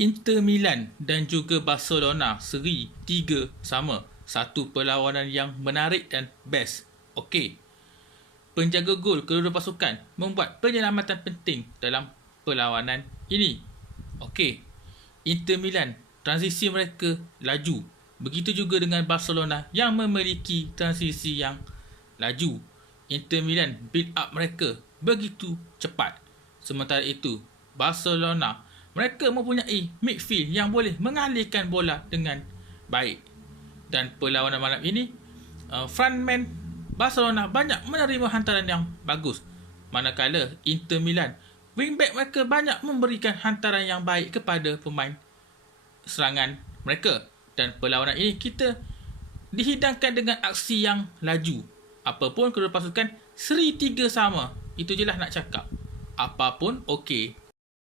Inter Milan dan juga Barcelona seri 3-sama. Satu perlawanan yang menarik dan best. Okey. Penjaga gol kedua-dua pasukan membuat penyelamatan penting dalam perlawanan ini. Okey. Inter Milan, transisi mereka laju. Begitu juga dengan Barcelona yang memiliki transisi yang laju. Inter Milan build up mereka begitu cepat. Sementara itu, Barcelona, mereka mempunyai midfield yang boleh mengalihkan bola dengan baik. Dan perlawanan malam ini, frontman Barcelona banyak menerima hantaran yang bagus. Manakala Inter Milan, wingback mereka banyak memberikan hantaran yang baik kepada pemain serangan mereka. Dan perlawanan ini kita dihidangkan dengan aksi yang laju. Apapun kedua pasukan, seri 3-sama. Itu je lah nak cakap. Apapun okey.